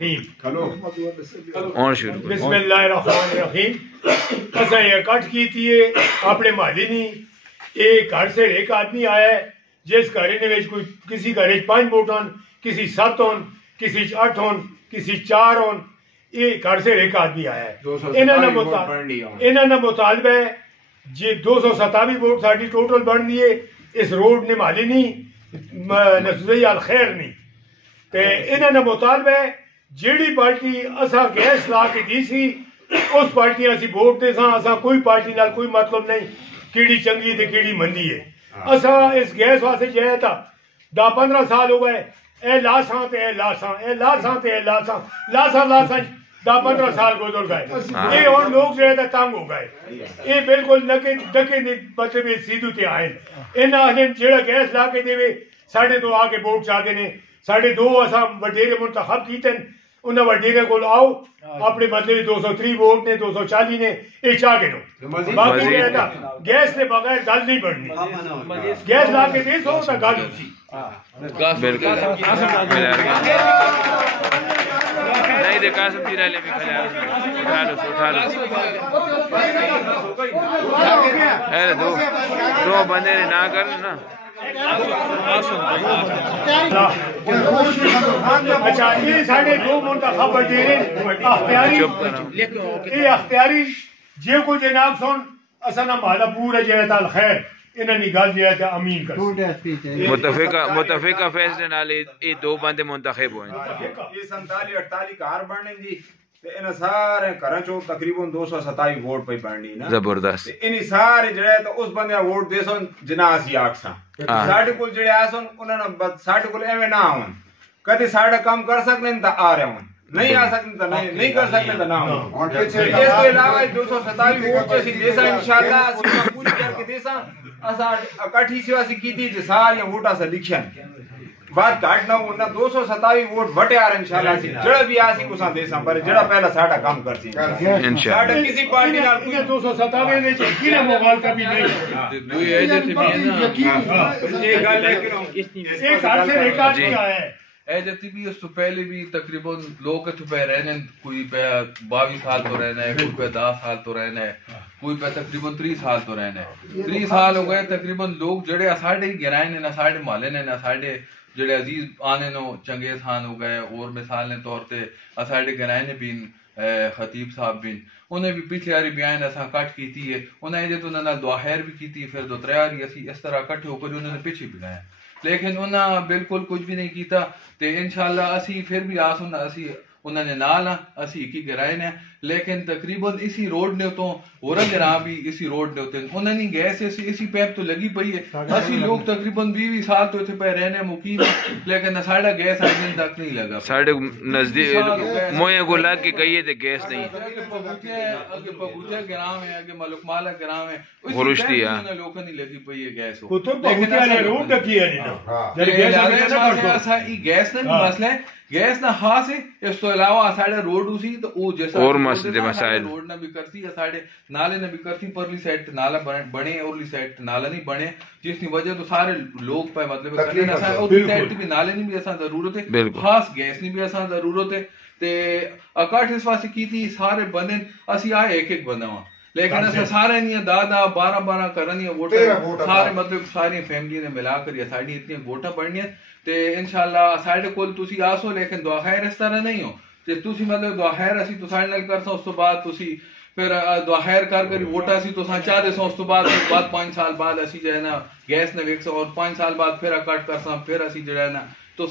اور شروع بسم اللہ الرحمن الرحیم. اسا یہ کٹ کی تھی اپنے محلے نہیں ایک گھر سے ایک آدمی آیا ہے جس گھر نے کوئی کسی گھر 5 ووٹ ہون, کسی 7 ہون, کسی 8 ہون, کسی 4 ہون. یہ گھر سے ایک آدمی آیا ہے. انہوں نے مطالبہ ہے جی 227 ووٹ ساری ٹوٹل بن دیے اس روڈ نے محلے نہیں نسوئی الخیر نہیں. انہوں نے مطالبہ ہے جیڑی پارٹی اسا گیس لا کے دی سی اس پارٹی اسی ووٹ دے ساں. اسا کوئی پارٹی نال کوئی مطلب نہیں کیڑی چنگی تے کیڑی مندی ہے. اسا اس گیس واسطے جایا تھا 10-15 سال ہو گئے اے لاساں تے اے لاساں اے لاساں تے اے لاساں لاساں لاساں 10-15 سال گزر گئے. یہ اور لوگ جو ہے تنگ ہو گئے. یہ بالکل ڈکے مطلب سیدھو تے آئے. انہاں نے جیڑا گیس لا کے دے ساڑھے 2 آ کے ووٹ چاہتے نے 2.5 اساں وڈیرے منتخب کیتے انہیں وڈیرے کو آؤ اپنے مطلب 230 ووٹ نے 240 نے یہ چاہ کے نو باقی گیس نے بغیر گل نہیں بڑھنی. گیس لا کے دے سو تو گل ہوتی نہیں دے قاسم جی رہے بھی اٹھا لو دو بندے نے نہ کر نا. اچھا یہ ساڑھے 2 منتخب وڈیرے اختیاری جے کو جناب سن اصلا محلہ پورا جہتا الخیر انہوں نے گل جہتا امین کر متفقہ فیصلے نالے یہ 2 بندے منتخب ہوئے. یہ 47-48 کار بننے دی انہیں سارے کرن چو تقریباً 227 ووٹ پہ بننی نا زبردست. انہیں سارے جڑے تو اس بندے ووٹ دے سن جنا اسی آکساں ساڑھے کل جڑے آ سن انہوں نے ساڑھے کل ایویں نہ ہون کدی ساڑھا کام کر سکنے تا آ رہے ہون نہیں آ سکنے تا نہیں کر سکنے تا نہ ہون. اس کے علاوہ 227 ووٹ سے دیسا انشاءاللہ اسی پوری کر کے دیسا اسا اکٹھی سی واسی کیتی تے سارے ووٹاں سے لکھن بات کاٹ نہ ہونا 227 ووٹ وٹے آ رہے انشاءاللہ سی جڑا بھی آسی کو سان دیسا پر جڑا پہلا ساڑھا کام کرسی انشاءاللہ کسی پارٹی نال 227 نے یقین موال کا بھی نہیں دوئی ایجنسی بھی یہ گل ہے کہ ایک گھر سے ایک آدمی آیا ہے ایجنسی بھی اس تو پہلے بھی تقریباً لوگ تو پہ رہنے کوئی پہ 22 سال تو رہنا ہے کوئی پہ 10 سال تو رہنا ہے کوئی پہ تقریباً 3 سال تو رہنا ہے. 3 سال ہو گئے تقریباً لوگ جڑے ساڑھے ہی گرائیں نے نہ ساڑھے مالے نے نہ ساڑھے جڑے عزیز آنے نو چنگیز خان ہو گئے اور مثال نے طور تے ساڑھے گرائیں نے بھی خطیب صاحب بھی انہیں بھی پچھلے آری بیان ایسا کٹ کی تھی ہے انہیں جو انہوں نے دعا خیر بھی کی تھی پھر 2-3 آری اسی اس طرح کٹھے ہو کر انہوں نے پیچھے بھی گئے لیکن انہوں بالکل کچھ بھی نہیں کیتا. تے انشاءاللہ اسی پھر بھی آسن اسی انہوں نے نال اسی کی گرائے نے لیکن تقریباً اسی روڈ نے تو اور گراں بھی اسی روڈ نے ہوتے انہوں نے گیس اسی پیپ تو لگی پئی ہے. اسی لوگ تقریباً 20 سال تو تھے پہ رہنے مقیم لیکن ساڑھا گیس دن تک نہیں لگا. ساڑھے نزدیک موئے کو لگ کے کہیے تھے گیس نہیں پگوچے گرام ہے کہ ملک مالا گرام ہے غرشتی لوگوں نے لگی پئی ہے گیس گیس نے بھی مسئلہ ہے گیس نہ خاص ہے. اس تو علاوہ ساڑھے روڈ اسی تو او جیسا اور مسائل روڈ نہ بھی کرتی ہے ساڑھے نالے نہ بھی کرتی پرلی سائڈ نالا بنے اورلی سائڈ نالا نہیں بنے جس کی وجہ تو سارے لوگ پہ مطلب کرنے ایسا اورلی سائڈ بھی نالے نہیں بھی ایسا ضرورت ہے خاص گیس نہیں بھی ایسا ضرورت ہے. تے اکاٹھ اس واسطے کی تھی سارے بندے اسی آئے ایک بندہ ہوا لیکن ایسا سارے نہیں دادا 12 کرنی ووٹر سارے مطلب ساری فیملی نے ملا کر یا ساڑھی اتنی ووٹاں پڑنی ہے. تے انشاءاللہ ساڑھے کول تسی آسو لیکن دعا خیر اس طرح نہیں ہو تے تسی مطلب دعا خیر اسی تو ساڑھے نال کرسا اس تو بعد تسی پھر دعا خیر کر کر ووٹا سی تو چاہ دے سو اس تو بعد 5 سال بعد اسی جو ہے نا گیس نے ویکسا اور 5 سال بعد پھر اکٹ کرسا پھر اسی جو ہے نا تو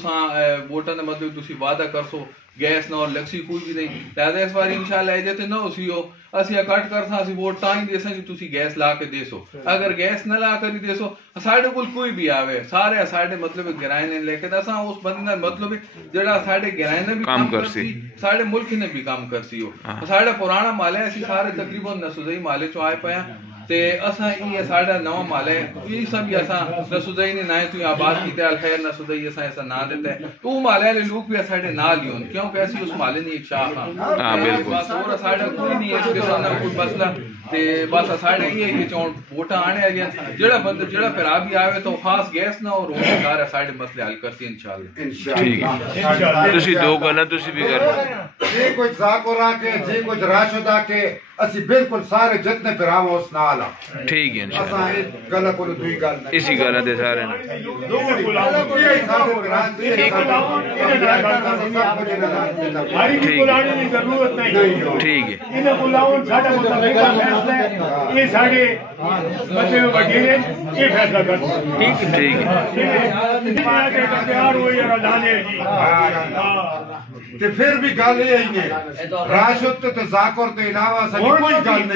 ووٹاں نے مطلب تسی وعدہ کرسو گیس نہ اور لکسی کوئی بھی نہیں لہذا اس بار انشاءاللہ ایجے نہ اسی ہو اسی اکٹ کرسا اسی ووٹ تائیں دے سا جو تسی گیس لا کے دے سو اگر گیس نہ لا کر دے سو ساڑھے کوئی بھی آوے سارے ساڑھے مطلب گرائیں نے لیکن ایسا اس بندے مطلب جڑا ساڑھے گرائیں نے بھی کام کرسی ساڑھے ملک نے بھی کام کرسی ہو ساڑھے پرانا مالے ایسی سارے تقریباً نسوزئی مالے چو آئے پایا تے اساں یہ ساڈا نواں محلہ ہے یہ سب یہ اساں نسودئی نے نہ تو آباد کیتے الخیر نسودئی اساں ایسا نہ دیتا ہے تو محلے والے لوگ بھی ساڈے نال ہی ہون کیونکہ اسی اس محلے نے ایک شاخ ہاں بالکل بس اور ساڈا کوئی نہیں اس قسم دا کوئی مسئلہ تے بس ساڈا یہ ہے کہ چون ووٹاں آنے گیا جڑا بندہ جڑا پھر بھی آوے تو خاص گیس نہ اور وہ سارے ساڈے مسئلے حل کرسی انشاءاللہ ٹھیک ہے تسی دو گلاں تسی بھی کر جی کوئی ذاکر آ کے جی کوئی راشد آ کے اسی بالکل سارے جتنے پراو اس نال ٹھیک ہے انشاءاللہ اساں ایک گل کو دوئی گل نہیں اسی گل دے سارے ضرورت نہیں ٹھیک ہے انہیں بلاؤں ساڈا متفقہ فیصلہ ہے یہ ساڈے مطلب وڈیرے یہ فیصلہ کرتے ٹھیک ہے تیار ہوئی اور لانے جی تے پھر بھی گل یہ ہے راشد تے ذاکر تے علاوہ ساری کوئی گل نہیں